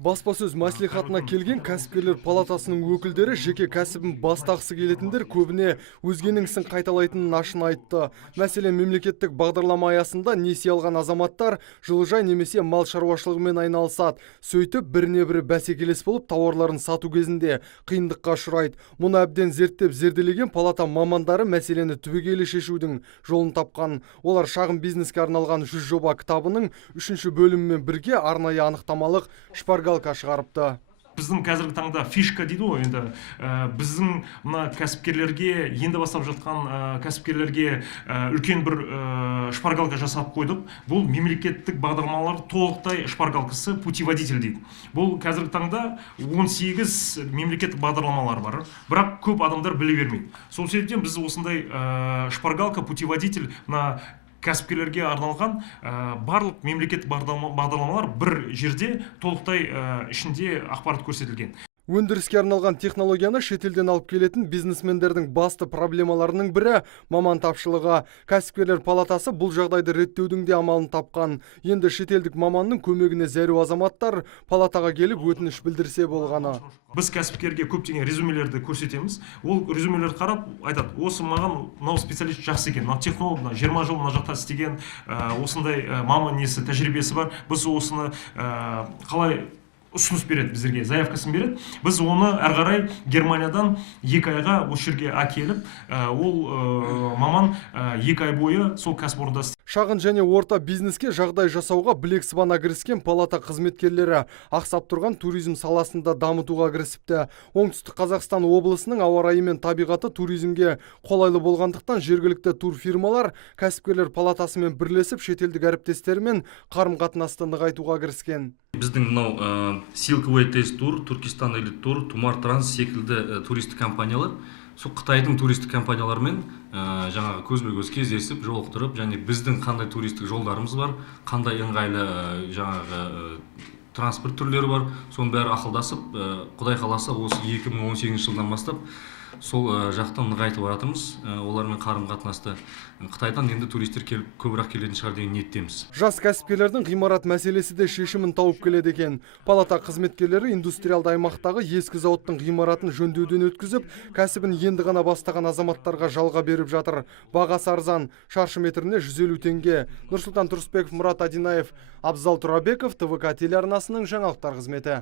Баспасөз мәслихатына келген кәсіпкерлер палатасының өкілдері жеке кәсібін бастағысы келетіндер көбіне өзгенің ісін қайталайтынын ашына айтты. Мәселен, мемлекеттік бағдарлама аясында несие алған азаматтар жылыжай немесе мал шаруашылығымен айналысады. Сөйтіп, біріне-бірі бәсекелес болып, тауарларын сату кезінде қиындыққа ұшырайды. Мұны әбден зерттеп зерделеген палата мамандары мәселені түбегейлі шешудің жолын тапқан. Олар шағын бизнеске арналған 100 жоба кітабының 3-ші бөлімімен бірге арнайы анықтамалық шпаргалка шығарыпты. Біздің қазіргі таңда фишка дейді ғой, енді біздің мына кәсіпкерлерге, енді бастап жатқан кәсіпкерлерге үлкен бір шпаргалка жасап қойдық. Бұл мемлекеттік бағдарламалар толықтай шпаргалкасы путеводитель дейді. Бұл қазіргі таңда 18 мемлекеттік бағдарламалар бар, бірақ көп адамдар біле бермейді. Сол себептен біз осындай шпаргалка путеводитель на кәсіпкерлерге арналған барлық мемлекеттік бағдарламалар бір жерде толықтай ішінде ақпарат көрсетілген. Өндіріске арналған технологияны шетелден алып келетін бизнесмендердің басты проблемаларының бірі маман тапшылығы. Кәсіпкерлер палатасы бұл жағдайды реттеудің де амалын тапқан. Енді шетелдік маманның көмегіне зәру азаматтар палатаға келіп өтініш білдірсе болғаны. Біз кәсіпкерге көптеген резюмелерді көрсетеміз. Ол резюмелерді қарап айтады, осы маған мынау специалист жақсы екен, мына технолог 20 жыл мына жақта істеген, осындай маман несі тәжірибесі бар. Біз осыны қалай ұсыныс береді, біздерге заявкасын береді. Біз оны әрі қарай Германиядан 2 айға осы жерге әкеліп, ол маман 2 ай бойы сол кәсіпорында. Шағын және орта бизнеске жағдай жасауға білек сыбана кіріскен палата қызметкерлері ақсап тұрған туризм саласында дамытуға кірісіпті. Оңтүстік Қазақстан облысының ауа райы мен табиғаты туризмге қолайлы болғандықтан жергілікті турфирмалар кәсіпкерлер палатасымен бірлесіп шетелдік әріптестерімен қарым-қатынасты нығайтуға кіріскен. Біздің мынау Silkway Test Tour, Turkistan Elite Tour, Tumar Trans секілді туристік компаниялар, сол Қытайдың туристік компаниялармен жаңағы көзбе-көз кездесіп, жолықтырып, және біздің қандай туристік жолдарымыз бар, қандай ыңғайлы жаңағы транспорт түрлері бар, соның бәрі ақылдасып, Құдай қаласа осы 2018 жылдан бастап сол жақтан нығайтып жатырмыз. Олармен қарым-қатынасты Қытайдан енді туристер көбірек келетін шығар деген ниеттеміз. Жас кәсіпкерлердің ғимарат мәселесі де шешімін тауып келеді екен. Палата қызметкерлері индустриалды аймақтағы ескі зауыттың ғимаратын жөндеуден өткізіп, кәсібін енді ғана бастаған азаматтарға жалға беріп жатыр. Бағасы арзан, шаршы метріне 150 теңге. Нұрсұлтан Тұрысбеков, Мұрат Адинаев, Абзал Тұрабеков, ТВК телеарнасының жаңалықтар қызметі.